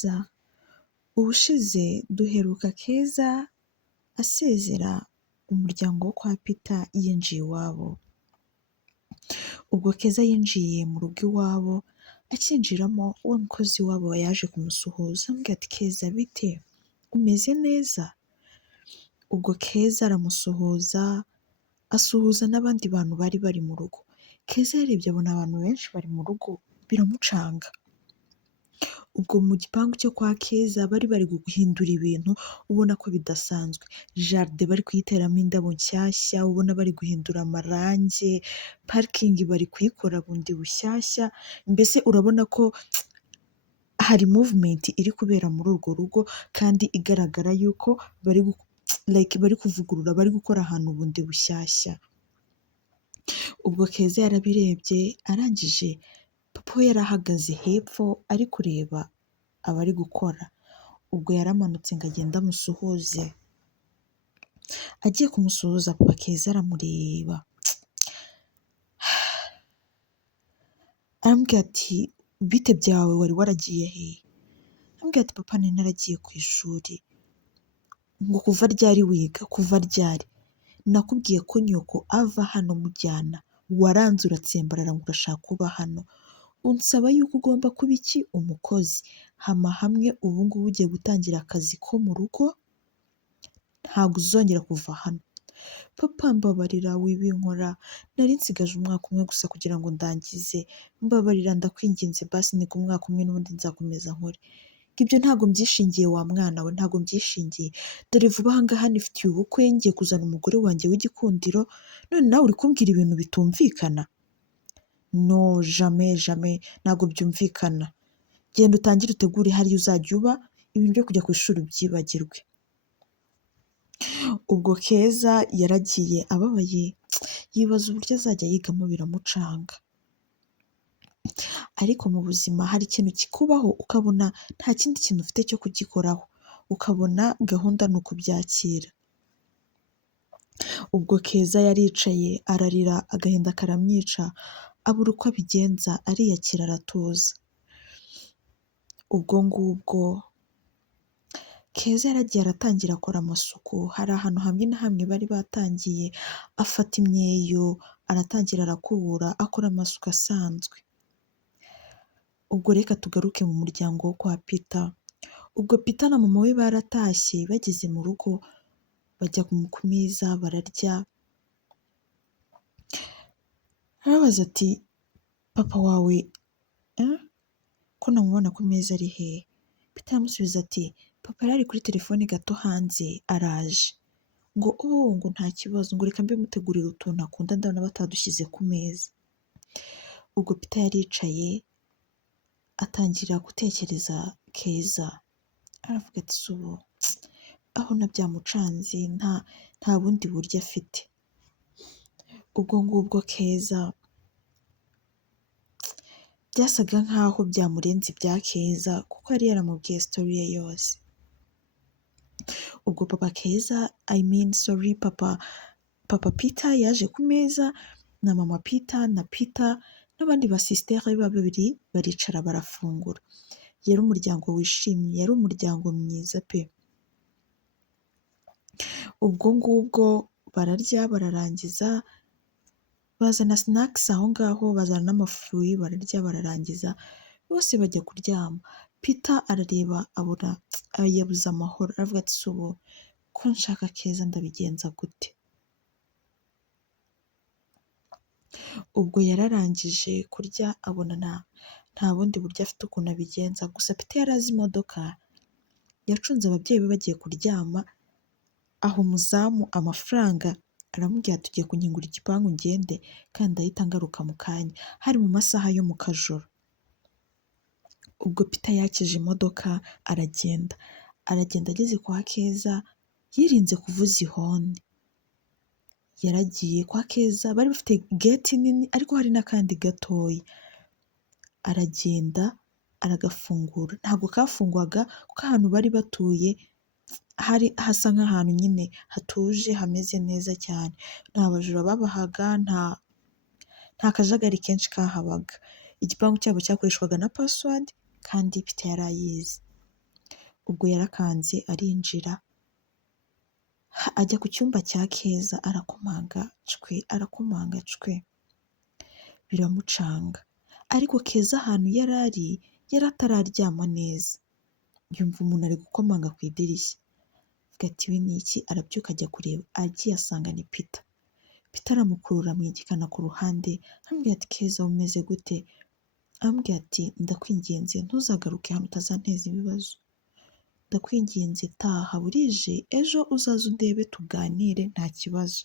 Keza, ubushize duheruka Keza asezera umuryango wo kwa Peter yinjiye iwabo. Ubwo Keza yinjiye mu rugo iwabo, akinjiramo wa mukozi wabo yaje kumusuhuza amubwira ati Keza bite? Umeze neza? Ubwo Keza aramusuhuza, asuhuza n'abandi bantu bari bari mu rugo. Keza yarebye abona abantu benshi bari mu rugo biramucanga. Ubwo mu gipangu cyo kwa Keza bari bari guhindura ibintu ubona ko bidasanzwe. Jaride bari kuyiteramo indabo nshyashya, ubona bari guhindura amarange, parikingi bari kuyikora bundi bushyashya, mbese urabona ko hari muvumenti iri kubera muri urwo rugo kandi igaragara yuko bari kuvugurura, bari gukora ahantu bundi bushyashya. Ubwo Keza yarabirebye arangije papa we yari ahagaze hepfo ari kureba abari gukora. Ubwo yaramanutse ngo agende amusuhuze. Agiye kumusuhuza papa Keza aramureba aramubwira ati bite byawe wari waragiye he? Aramubwira ati papa nari naragiye ku ishuri. Ngo kuva ryari wiga? Kuva ryari? Nakubwiye ko nyoko ava hano mujyana, waranze uratsembarara ngo urashaka kuba hano. Unsaba yuko ugomba kuba iki? Umukozi. Hama hamwe ubu ngubu ugiye gutangira akazi ko mu rugo, ntabwo uzongera kuva hano. Papa mbabarira wibinkora, nari nsigaje umwaka umwe gusa kugira ngo ndangize, mbabarira ndakwinginze basi niga umwaka umwe n'ubundi nzakomeza nkore. Ibyo ntabwo mbyishingiye wa mwana we, ntabwo mbyishingiye. Dore vuba aha ngaha nifitiye ubukwe, ngiye kuzana umugore wanjye w'igikundiro, none nawe uri kumbwira ibintu bitumvikana? No, jamais, jamais, ntabwo byumvikana. Genda utangire utegure hariya uzajya uba, ibintu byo kujya ku ishuri ubyibagirwe. Ubwo Keza yaragiye ababaye, yibaza uburyo azajya yigamo biramucanga. Ariko mu buzima hari ikintu kikubaho ukabona nta kindi kintu ufite cyo kugikoraho, ukabona gahunda ni ukubyakira. Ubwo Keza yaricaye ararira, agahinda karamwica, abura uko abigenza, ariyakira aratuza. Ubwo ngubwo Keza yaragiye aratangira akora amasuku, hari ahantu hamwe na hamwe bari batangiye, afata imyeyo aratangira arakubura, akora amasuku asanzwe. Ubwo reka tugaruke mu muryango wo kwa Peter. Ubwo Peter na mama we baratashye, bageze mu rugo bajya ku meza bararya. Arababaza ati papa wawe ko namubona ku meza ari hehe? Peter aramusubiza ati papa yari ari kuri telefone gato hanze araje. Ngo ngo nta kibazo, ngo reka mbe mutegurira utuntu akunda ndabona batadushyize ku meza. Ubwo Peter yaricaye atangira gutekereza Keza, aravuga ati si ubu aho na byamucanze nta bundi buryo afite. Ubwo ngubwo Keza byasaga nkaho byamurenze ibya Keza kuko yari yaramubwiye story ye yose. Ubwo papa Keza, papa Peter yaje ku meza na mama Peter na Peter n'abandi basisiteri be babiri baricara barafungura. Yari umuryango wishimye, yari umuryango mwiza pe. Ubwo ngubwo bararya bararangiza, bazana sinakisi aho ngaho, bazana n'amafuruwi bararya bararangiza, bose bajya kuryama. Peter arareba abona yabuze amahoro, aravuga ati si ubu ko nshaka Keza ndabigenza gute? Ubwo yararangije kurya abona nta bundi buryo afite ukuntu abigenza, gusa Peter yari azi imodoka, yacunze ababyeyi be bagiye kuryama, aho umuzamu amafaranga aramubwira tugiye kunkingura igipangu ngende kandi ndahita ngaruka mu kanya. Hari mu masaha yo mu kajoro. Ubwo Peter yakije imodoka aragenda ageze kwa Keza yirinze kuvuza ihoni. Yaragiye kwa Keza, bari bafite geti nini ariko hari n'akandi gatoya. Aragenda aragafungura, ntabwo kafungwaga kuko ahantu bari batuye hari hasa nk'ahantu nyine hatuje hameze neza cyane, nta bajura babahaga, nta kajagari kenshi kahabaga. Igipangu cyabo cyakoreshwaga na pasiwadi kandi Peter yari ayizi. ubwo yarakanze arinjira, ajya ku cyumba cya Keza arakomanga cwe, arakomanga cwe, biramucanga. Ariko Keza ahantu yari atararyama neza, yumva umuntu ari gukomanga ku idirishya, avuga ati ibi ni iki? Arabyuka ajya kureba, agiye asanga ni Peter. Peter aramukurura amwegekana ku ruhande, aramubwira ati Keza umeze gute? Aramubwira ati ndakwinginze ntuzagaruke hano utazanteza ibibazo, ndakwinginze taha burije, ejo uzaze undebe tuganire nta kibazo.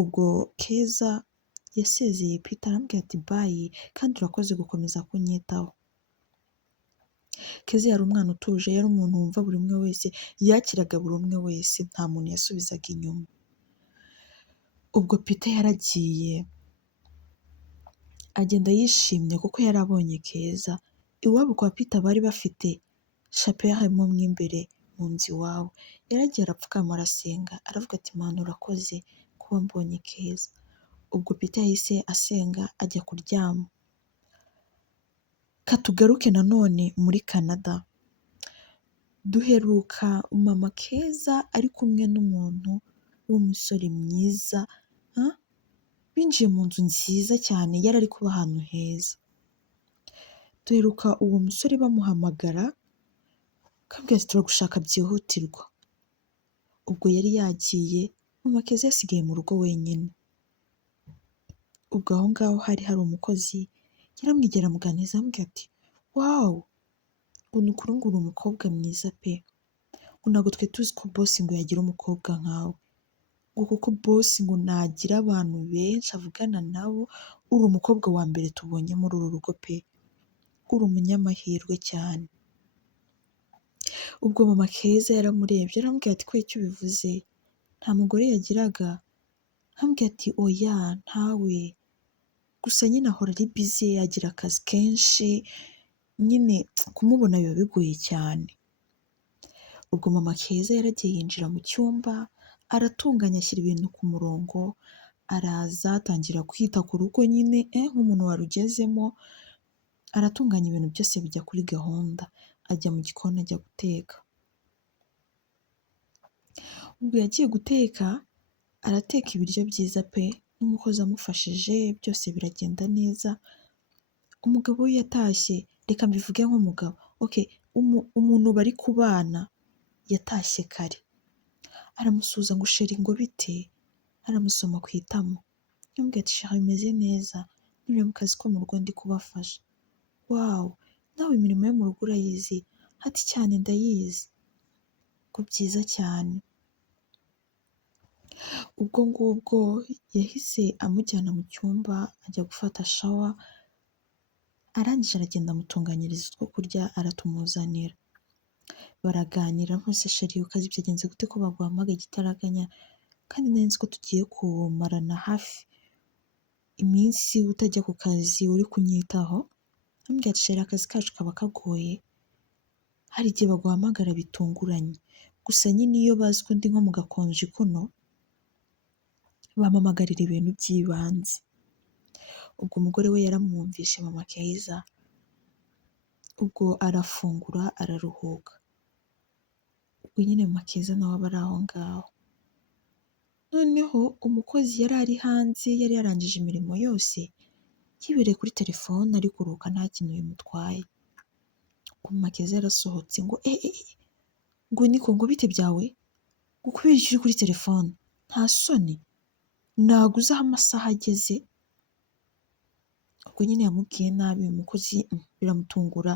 Ubwo Keza yasezeye Peter aramubwira ati bayi kandi urakoze gukomeza kunyitaho. Keza yari umwana utuje, yari umuntu wumva buri umwe wese, yakiraga buri umwe wese, nta muntu yasubizaga inyuma. Ubwo Peter yaragiye agenda yishimye kuko yari abonye Keza. Iwabo kwa Peter bari bafite shapeli mo imbere mu nzu iwabo. Yaragiye arapfukama arasenga, aravuga ati Mana urakoze kuba mbonye Keza. Ubwo Peter yahise asenga ajya kuryama. Katugaruke nanone muri Canada. Duheruka mama Keza ari kumwe n'umuntu w'umusore mwiza, binjiye mu nzu nziza cyane, yari ari kuba ahantu heza. Duheruka uwo musore bamuhamagara, akambwira ati turagushaka byihutirwa. Ubwo yari yagiye, mama Keza yasigaye mu rugo wenyine. Ubwo aho ngaho hari umukozi, yaramwegera amuganiriza aramubwira ati wawu, ngo ni ukuri ngo uri umukobwa mwiza pe, ngo ntabwo twe tuzi ko bosi ngo yagira umukobwa nkawe, ngo kuko bosi ngo nagira abantu benshi avugana nabo, uri umukobwa wa mbere tubonye muri uru rugo pe, uri umunyamahirwe cyane. Ubwo mama Keza yaramurebye aramubwira ati ko icyo bivuze nta mugore yagiraga? Aramubwira ati oya ntawe, gusa nyine ahora ari bize, yagira akazi kenshi, nyine kumubona biba bigoye cyane. Ubwo mama Keza yaragiye yinjira mu cyumba, aratunganya ashyira ibintu ku murongo, araza atangira kwita ku rugo nyine nk'umuntu warugezemo, aratunganya ibintu byose bijya kuri gahunda, ajya mu gikoni ajya guteka. Ubwo yagiye guteka, arateka ibiryo byiza pe, n'umukozi amufashije byose biragenda neza. Umugabo we yatashye, reka mbivuge nk'umugabo, umuntu bari kubana yatashye kare, aramusuhuza ngo sheri ngo bite, aramusoma ku itama, yamubwira ati sheri bimeze neza, nuriye mu kazi ko mu rugo ndi kubafasha. Wawu, nawe imirimo yo mu rugo urayizi? Ati cyane ndayizi. Ngo byiza cyane. Ubwo ngubwo yahise amujyana mu cyumba ajya gufata shawa, arangije aragenda amutunganyiriza utwo kurya aratumuzanira. Baraganira, mpose sheri ukazi byagenze gute ko baguhamagaye igitaraganya, kandi nari nzi ko tugiye kumarana hafi iminsi utajya ku kazi uri kunyitaho. Ambwira ati sheri akazi kacu kaba kagoye, hari igihe baguhamagara bitunguranye, gusa nyine iyo bazi ko ndi nko mu gakonji kuno, bampamagarira ibintu by'ibanze. Ubwo umugore we yaramwumvishe mama Keza, ubwo arafungura araruhuka. Ubwo nyine mama Keza nawe aba ari aho ngaho. Noneho umukozi yari ari hanze, yari yarangije imirimo yose, yibereye kuri telefone ari kuruhuka nta kintu bimutwaye. Ubwo mama Keza yarasohotse ngo ngo niko ngo bite byawe, ngo kubera iki uri kuri telefone, nta soni, ntabwo uzi aho amasaha ageze? Ubwo nyine yamubwiye nabi, umukozi biramutungura,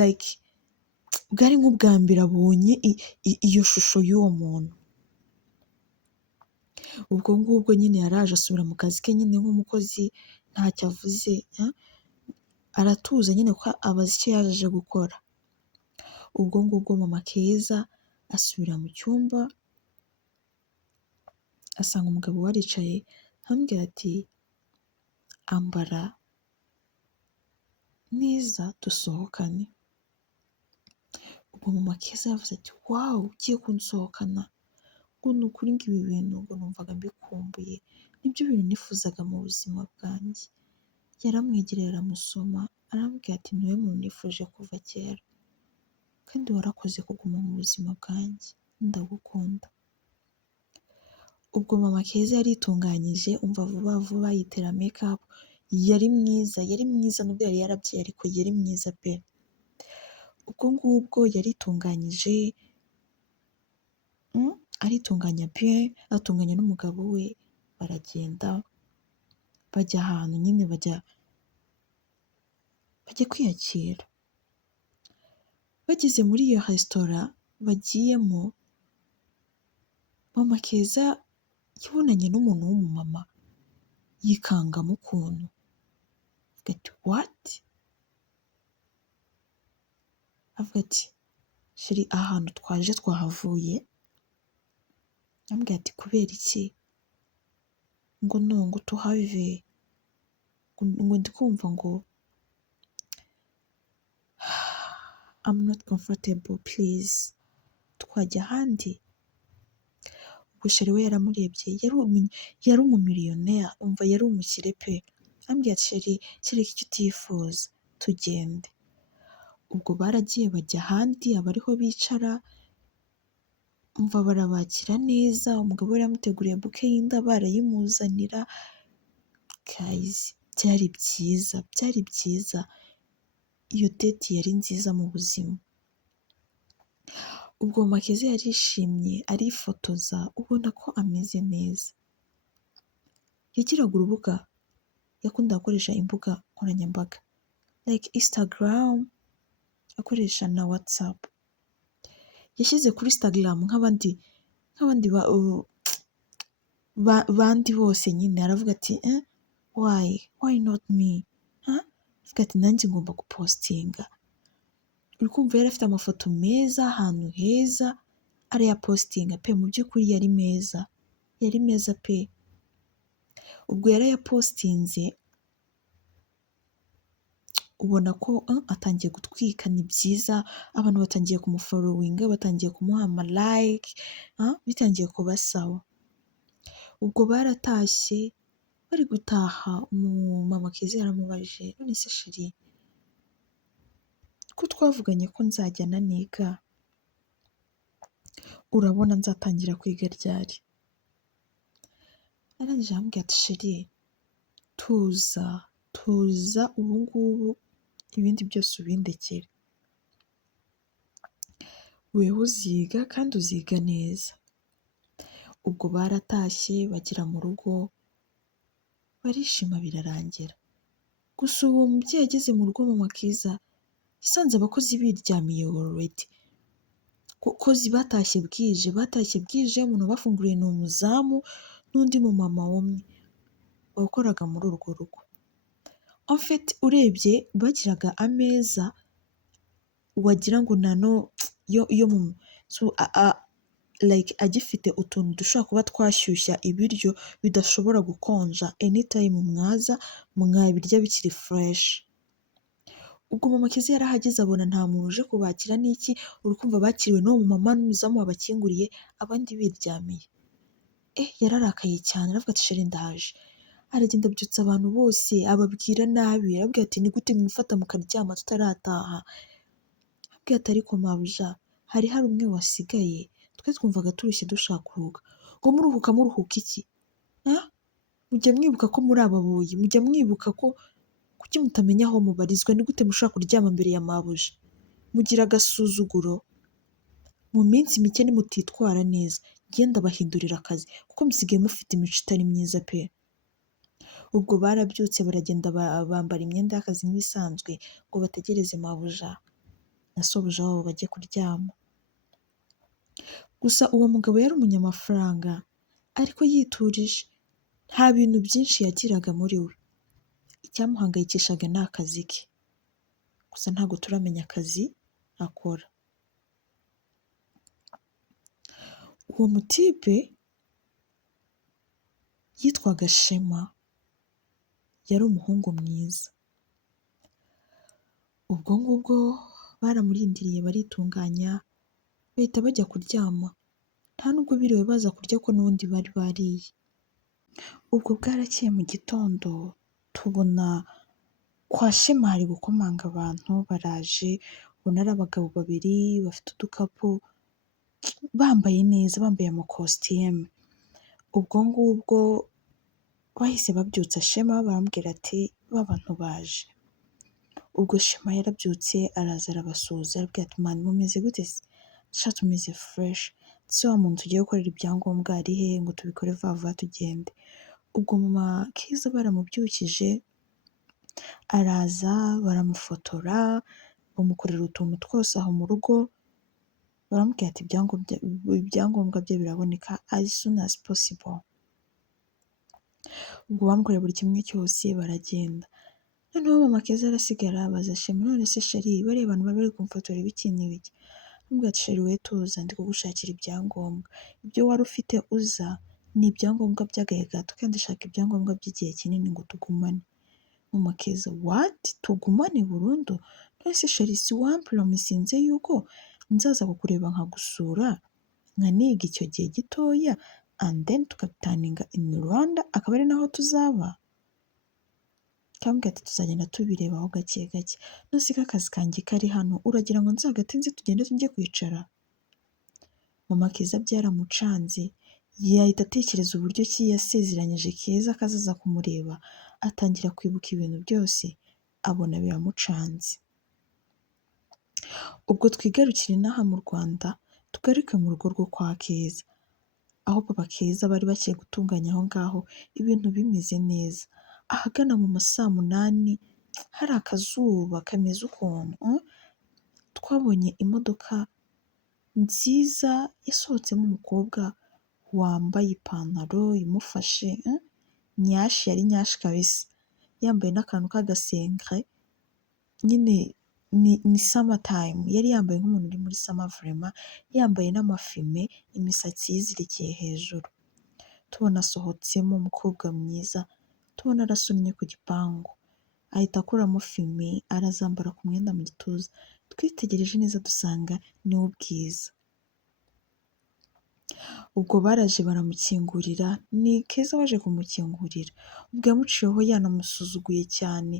like bwari nk'ubwa mbere abonye iyo shusho y'uwo muntu. Ubwo ngubwo nyine yaraje asubira mu kazi ke nyine nk'umukozi, ntacyo avuze, aratuza nyine kuko abazi icyo yaje gukora. Ubwo ngubwo mama Keza asubira mu cyumba, asanga umugabo we aricaye, aramubwira ati ambara neza dusohokane. Ubwo mama Keza yavuze ati wawu ugiye kunsohokana, ngo ni ukuri ngo ibi bintu ngo numvaga mbikumbuye, nibyo bintu nifuzaga mu buzima bwanjye. Yaramwegereye aramusoma, arambwira ati niwe muntu nifuje kuva kera kandi warakoze kuguma mu buzima bwanjye, ndagukunda. Ubwo mama Keza yaritunganyije, umva vuba vuba yitera makeup, yari mwiza nubwo yari yarabyaye ariko yari mwiza pe. Ubwo ngubwo yaritunganyije, aritunganya bien, atunganya n'umugabo we, baragenda bajya ahantu nyine bajya kwiyakira. Bageze muri iyo resitora bagiyemo, mama Keza yabonanye n'umuntu w'umumama yikangamo ukuntu, avuga ati what? Avuga ati sheri ahantu twaje twahavuye. Ambwira ati kubera iki? Ngo no ngo tuhave, ngo ndi kumva ngo I'm not comfortable please, twajya ahandi. Ubwo sheri we yaramurebye, yari umumiliyoneri, umva yari umukire pe. Ambwira ati sheri kereka icyo utifuza tugende. Ubwo baragiye bajya ahandi aba ariho bicara, umva barabakira neza, umugabo we yamuteguriye buke y'indabo arayimuzanira. Guys, byari byiza, iyo date yari nziza mu buzima. Ubwo mama Keza yarishimye arifotoza, ubona ko ameze neza. Yagiraga urubuga, yakundaga gukoresha imbuga nkoranyambaga like Instagram, akoresha na WhatsApp. Yashyize kuri Instagram nk'abandi bandi bose nyine, aravuga ati why not me? Avuga ati nanjye ngomba gupostinga. Uri kumva yari afite amafoto meza ahantu heza, arayapostinga pe, mu by'ukuri yari meza pe. Ubwo yarayapostinze, ubona ko atangiye gutwika, ni byiza, abantu batangiye kumufollowinga, batangiye kumuha amalike, bitangiye kuba sawa. Ubwo baratashye, bari gutaha mama Keza yaramubajije, none se sheri ko twavuganye ko nzajyana niga, urabona nzatangira kwiga ryari? Arangije arambwira ati sheri tuza ubu ngubu, ibindi byose ubindekere, wewe uziga kandi uziga neza. Ubwo baratashye bagera mu rugo, barishima birarangira. Gusa uwo mubyeyi ageze mu rugo mama Keza yasanze abakozi biryamiye already. Abakozi batashye bwije, umuntu bafunguriye ni umuzamu n'undi mumama umwe wakoraga muri urwo rugo. En fait urebye bagiraga ameza wagira ngo like agifite utuntu dushobora kuba twashyushya ibiryo bidashobora gukonja, anytime mwaza mwabirya bikiri fresh. Ubwo mama Keza yarahageze abona nta muntu uje kubakira n'iki, urukumva bakiriwe n'uwo mumama n'umuzamu wabakinguriye, abandi biryamiye. Yararakaye cyane, aravuga ati sheri ndaje. Aragenda abyutsa abantu bose, ababwira nabi, arabwira ati ni gute mwifata mukaryama tutarataha? Abwira ati ariko mabuja, hari umwe wasigaye, twe twumvaga turushye dushaka kuruhuka. Ngo muruhuka iki? Mujya mwibuka ko muri ababoyi, mujya mwibuka ko kuki mutamenya aho mubarizwa? Ni gute mushobora kuryama mbere ya mabuja? Mugira agasuzuguro, mu minsi mike nimutitwara neza genda bahindurira akazi, kuko musigaye mufite imico itari myiza pe. Ubwo barabyutse baragenda bambara imyenda y'akazi nk'ibisanzwe ngo bategereze mabuja na sobuja wabo bajye kuryama. Gusa uwo mugabo yari umunyamafaranga ariko yiturije, nta bintu byinshi yagiraga muri we. Icyamuhangayikishaga ni akazi ke, gusa ntabwo turamenya akazi akora. Uwo mutipe yitwaga Shema, yari umuhungu mwiza. Ubwo ngubwo baramurindiriye baritunganya, bahita bajya kuryama, nta nubwo biriwe baza kurya ko n'ubundi bari bariye. Ubwo bwarakeye mu gitondo tubona kwa Shema hari gukomanga abantu baraje, ubona ari abagabo babiri bafite udukapu, bambaye neza, bambaye amakositimu. Ubwo ngubwo bahise babyutsa Shema baramubwira ati ba bantu baje. Ubwo Shema yarabyutse araza arabasuhuza arababwira ati mani mumeze gute se? Sha tumeze fureshi. Se wa muntu tugiye gukorera ibyangombwa ari he ngo tubikore vuba vuba tugende? Ubwo mama Kiza baramubyukije araza baramufotora, bamukorera utuntu twose aho mu rugo, baramubwira ati ibyangombwa bye biraboneka as soon as possible. Ubwo bamukoreye buri kimwe cyose baragenda. Noneho mama Keza arasigara abaza Shema none se sheri bariya bantu bari kumfotora ibiki n'ibiki? Aramubwira ati sheri we tuza ndi kugushakira ibyangombwa. Ibyo wari ufite uza ni ibyangombwa by'agahe gato kandi ndashaka ibyangombwa by'igihe kinini ngo tugumane. Mama Keza what? Tugumane burundu? None se sheri si wamporomisinze yuko nzaza kukureba nkagusura nkaniga icyo gihe gitoya and then tukataninga in Rwanda akaba ari naho tuzaba? Kambwira ati tuzagenda tubirebaho gake gake. None se akazi kanjye kari hano uragira ngo nzagatinze tugende tujye kwicara? Mama Keza byaramucanze yahita atekereza uburyo ki yasezeranyije Keza ko azaza kumureba, atangira kwibuka ibintu byose abona biramucanze. Ubwo twigarukire inaha mu Rwanda tugaruke mu rugo rwo kwa Keza, aho papa Keza bari bakiri gutunganya aho ngaho ibintu bimeze neza. Ahagana mu ma saa munani hari akazuba kameze ukuntu, twabonye imodoka nziza yasohotsemo umukobwa wambaye ipantaro imufashe, nyashi yari nyashi kabisa, yambaye n'akantu k'agasengre, nyine ni summer time, yari yambaye nk'umuntu uri muri summer vraiment, yambaye n'amafime, imisatsi yizirikiye hejuru. Tubona asohotsemo umukobwa mwiza, tubona arasunnye ku gipangu, ahita akuramo fime arazambara ku mwenda mu gituza. Twitegereje neza dusanga ni we Ubwiza. Ubwo baraje baramukingurira, ni Keza waje kumukingurira. Ubwo yamuciyeho yanamusuzuguye cyane,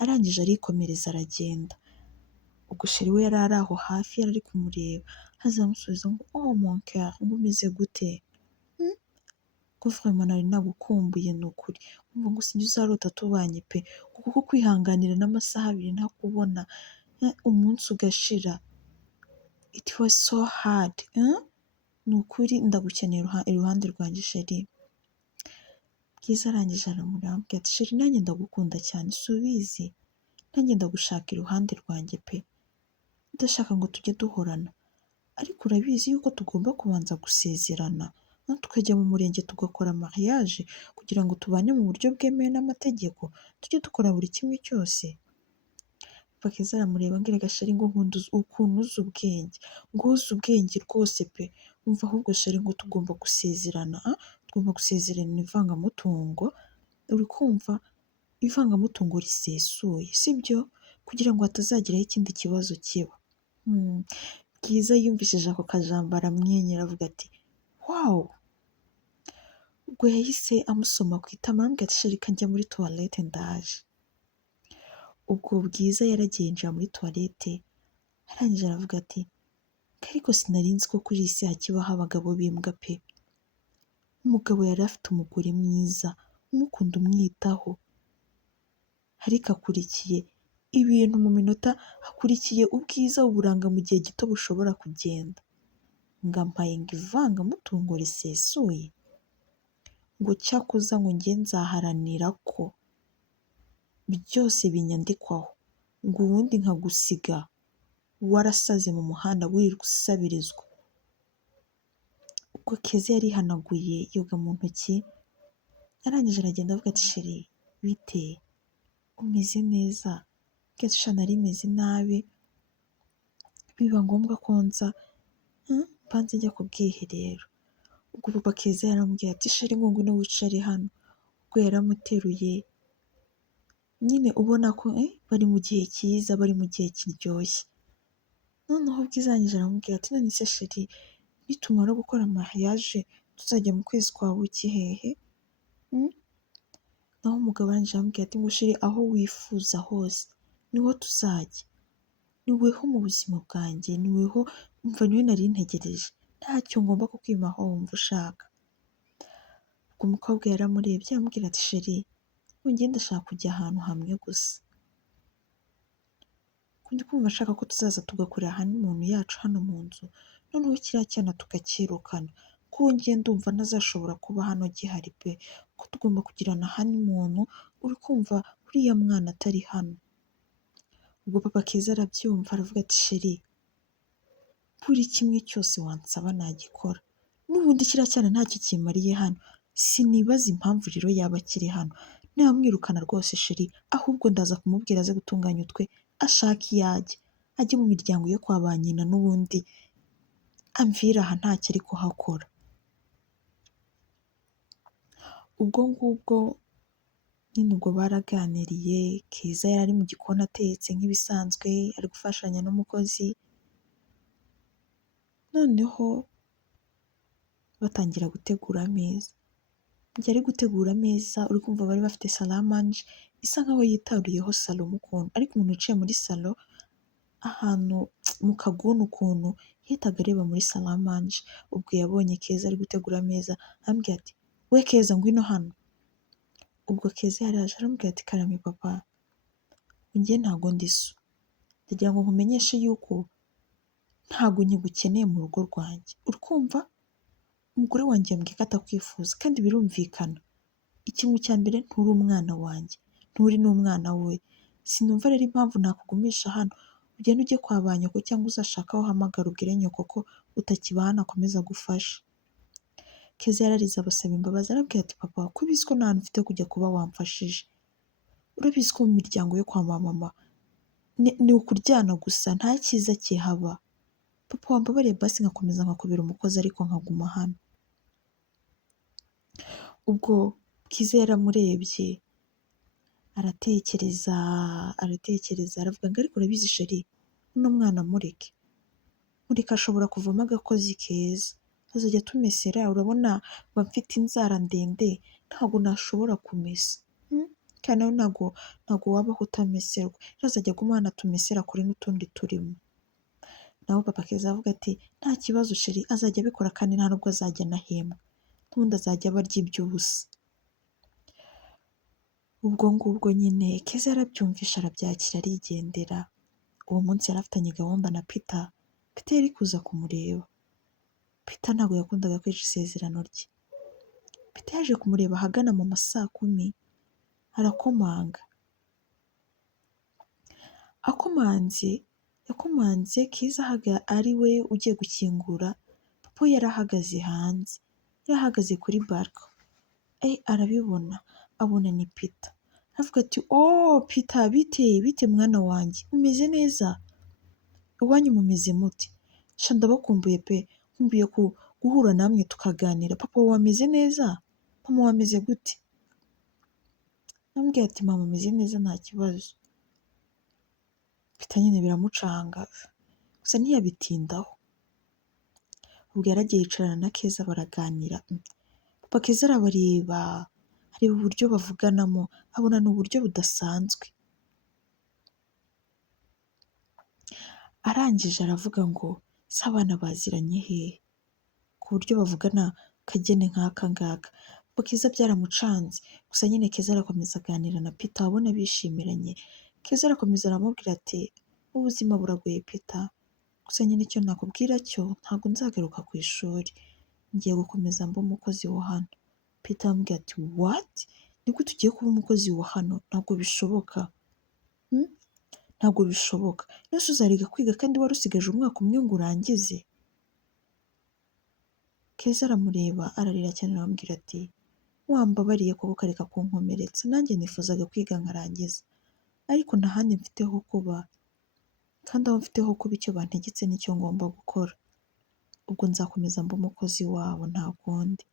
arangije arikomereza aragenda. Ubwo sheri we yari ari aho hafi yari ari kumureba, haza aramusubiza ngo oh mon cœur ngo umeze gute? Ko vraiment nari nagukumbuye ni ukuri, umva ngo sinjye uzarota tubanye pe, kuko kwihanganira n'amasaha abiri ntakubona, umunsi ugashira, it was so hard. Ni ukuri ndagukeneye iruhande rwanjye sheri. Bwiza arangije aramureba aramubwira ati sheri nanjye ndagukunda cyane si ubizi? Nanjye ndagushaka iruhande rwanjye pe, ndashaka ngo tujye duhorana, ariko urabizi yuko tugomba kubanza gusezerana, tukajya mu murenge tugakora mariage kugira ngo tubane mu buryo bwemewe n'amategeko, tujye dukora buri kimwe cyose. Papa Keza aramureba ngo erega sheri ngo nkunda ukuntu uzi ubwenge, ngo uzi ubwenge rwose pe, umva ahubwo sheri ngo tugomba gusezerana, tugomba gusezerana ivangamutungo, uri kumva? Ivangamutungo risesuye sibyo? Kugira ngo hatazagiraho ikindi kibazo kiba. Bwiza yumvishije ako kajambo aramwenyura avuga ati wow. Ubwo yahise amusoma ku itama aramubwira ati sheri njya muri toilette ndaje. Ubwo Bwiza yaragiye yinjira muri toilette, arangije aravuga ati ariko sinari nzi ko kuri iyi si hakibaho abagabo b'imbwa pe. Umugabo yari afite umugore mwiza umukunda umwitaho, ariko akurikiye ibintu mu minota, hakurikiye ubwiza uburanga mu gihe gito bushobora kugenda, ngo ampaye ngo ivangamutungo risesuye, ngo cyakoza ngo njye nzaharanira ko byose binyandikwaho, ngo ubundi nkagusiga warasaze mu muhanda wirirwa usabirizwa. Ubwo Keza yarihanaguye yoga mu ntoki, arangije aragenda avuga ati sheri bite umeze neza? Keza sha nari meze nabi, biba ngombwa ko nza mbanze njya ku bwiherero. Ubwo papa Keza yaramubwiye ati sheri ngo ngwino wicare hano. Ubwo yaramuteruye, nyine ubona ko bari mu gihe cyiza, bari mu gihe kiryoshye. Noneho Bwiza arangije aramubwira ati none se sheri nitumara gukora mariage tuzajya mu kwezi kwa buki hehe? naho umugabo arangije arambwira ati ngo sheri aho wifuza hose niho tuzajya, ni weho mu buzima bwanjye, ni weho umva niwe nari ntegereje, ntacyo ngomba kukwimaho wumva ushaka. Ubwo umukobwa yaramurebye aramubwira ati sheri nongeye ndashaka kujya ahantu hamwe gusa, ndi kumva nshaka ko tuzaza tugakorera honeymoon yacu hano mu nzu, noneho kiriya cyana tukacyirukana, ko njye ndumva ntazashobora kuba hano gihari pe, ko tugomba kugirana honeymoon, uri kumva uriya mwana atari hano. Ubwo papa Keza arabyumva aravuga ati sheri buri kimwe cyose wansaba nagikora, n'ubundi kiriya cyana ntacyo kimariye hano, sinibaza impamvu rero yaba akiri hano, namwirukana rwose sheri, ahubwo ndaza kumubwira aze gutunganya utwe ashaka iyo ajya, ajye mu miryango yo kwa ba nyina, n'ubundi amvira aha ntacyo ari kuhakora. Ubwo ngubwo nyine ubwo baraganiriye, Keza yari ari mu gikoni atetse nk'ibisanzwe ari gufashanya n'umukozi, noneho batangira gutegura ameza. Igihe ari gutegura ameza uri kumva bari bafite salle à manger isa nkaho yitaruyeho salo mo ukuntu, ariko umuntu uciye muri salo ahantu mu kaguni ukuntu yahitaga areba muri salle à manger. Ubwo yabonye Keza ari gutegura ameza arambwira ati we Keza ngwino hano. Ubwo Keza yaraje aramubwira ati karame papa, njye ntago ndi so, ndagira ngo nkumenyeshe yuko ntago nkigukeneye mu rugo rwanjye, uri kumva umugore wanjye yambwiye ko atakwifuza kandi birumvikana, ikintu cya mbere nturi umwana wanjye, nturi n'umwana we, sinumva rero impamvu nakugumisha hano, ugende ujye kwa ba nyoko cyangwa uzashaka aho uhamagara ubwire nyoko ko utakibana akomeza agufashe. Keza yararize abasaba imbabazi arabwira ati papa ko ubizi ko nta hantu ufite kujya kuba wamfashije, urabizi ko mu miryango yo kwa mama ni ukuryana gusa nta cyiza kihaba, papa wambabariye basi ngakomeza nkakubera umukozi ariko nkaguma hano. Ubwo Kiza yaramurebye aratekereza aravuga ngo ariko urabizi sheri uno mwana mureke ashobora kuvamo agakozi keza, azajya atumesera, urabona mba mfite inzara ndende ntabwo nashobora kumesa, kandi nawe ntabwo wabaho utameserwa, azajya aguma hano atumesera kure n'utundi turimo. Naho papa Keza avuga ati nta kibazo sheri azajya abikora kandi nta nubwo azajya anahembwa, n'ubundi azajya aba arya iby'ubusa. Ubwo ngubwo nyine Keza yarabyumvishe arabyakira arigendera. Uwo munsi yari afitanye gahunda na Peter yari kuza kumureba. Peter ntabwo yakundaga kwica isezerano rye. Peter yaje kumureba ahagana mu ma 10:00 arakomanga. Yakomanze Keza ari we ugiye gukingura, papa yari ahagaze hanze, yari ahagaze kuri balcon. Arabibona abona ni Peter, aravuga ati oh Peter bite mwana wanjye umeze neza, iwanyu mumeze muti, sha ndabakumbuye pe, nkumbuye guhura namwe tukaganira, papa wameze neza, mama wameze gute? Nambwiye ati mama ameze neza nta kibazo. Peter nyine biramucanga gusa ntiyabitindaho. Ubwo yaragiye yicarana na Keza baraganira, papa Keza arabareba uburyo bavuganamo, abona ni uburyo budasanzwe. Arangije aravuga ngo se abana baziranye hehe ku buryo bavugana kagene nk'aka ngaka. Papa Keza byaramucanze, gusa nyine Keza arakomeza aganira na Peter abona bishimiranye. Keza arakomeza aramubwira ati ubuzima buragoye Peter, gusa nyine icyo nakubwira cyo ntabwo nzagaruka ku ishuri, ngiye gukomeza mba umukozi wa hano. Peter amubwira ati what, niko tugiye kuba umukozi wa hano? Ntabwo bishoboka, ntabwo bishoboka, nose uzariga kwiga kandi wari usigaje umwaka umwe ngo urangize? Keza aramureba ararira cyane aramubwira ati wambabariye koko ukareka kunkomeretsa, nanjye nifuzaga kwiga nkarangiza, ariko nta handi mfite ho kuba, kandi aho mfite ho kuba icyo bantegetse nicyo ngomba gukora. Ubwo nzakomeza mba umukozi wabo nta kundi.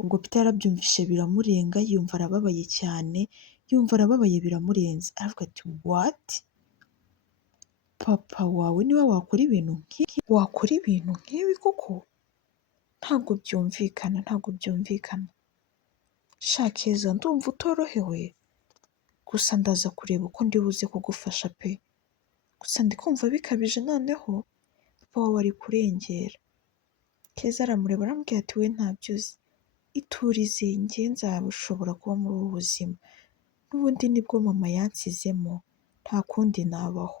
Ubwo Peter yarabyumvishe biramurenga, yumva arababaye cyane, biramurenze, aravuga ati what, papa wawe niwe wakora ibintu nk'ibi koko? Ntabwo byumvikana. Sha Keza ndumva utorohewe, gusa ndaza kureba uko ndi buze kugufasha pe, gusa ndi kumva bikabije noneho papa wawe ari kurengera. Keza aramureba aramubwira ati we ntabyo uzi, iturize njye nzashobora kuba muri ubu buzima, n'ubundi nibwo mama yansizemo nta kundi nabaho.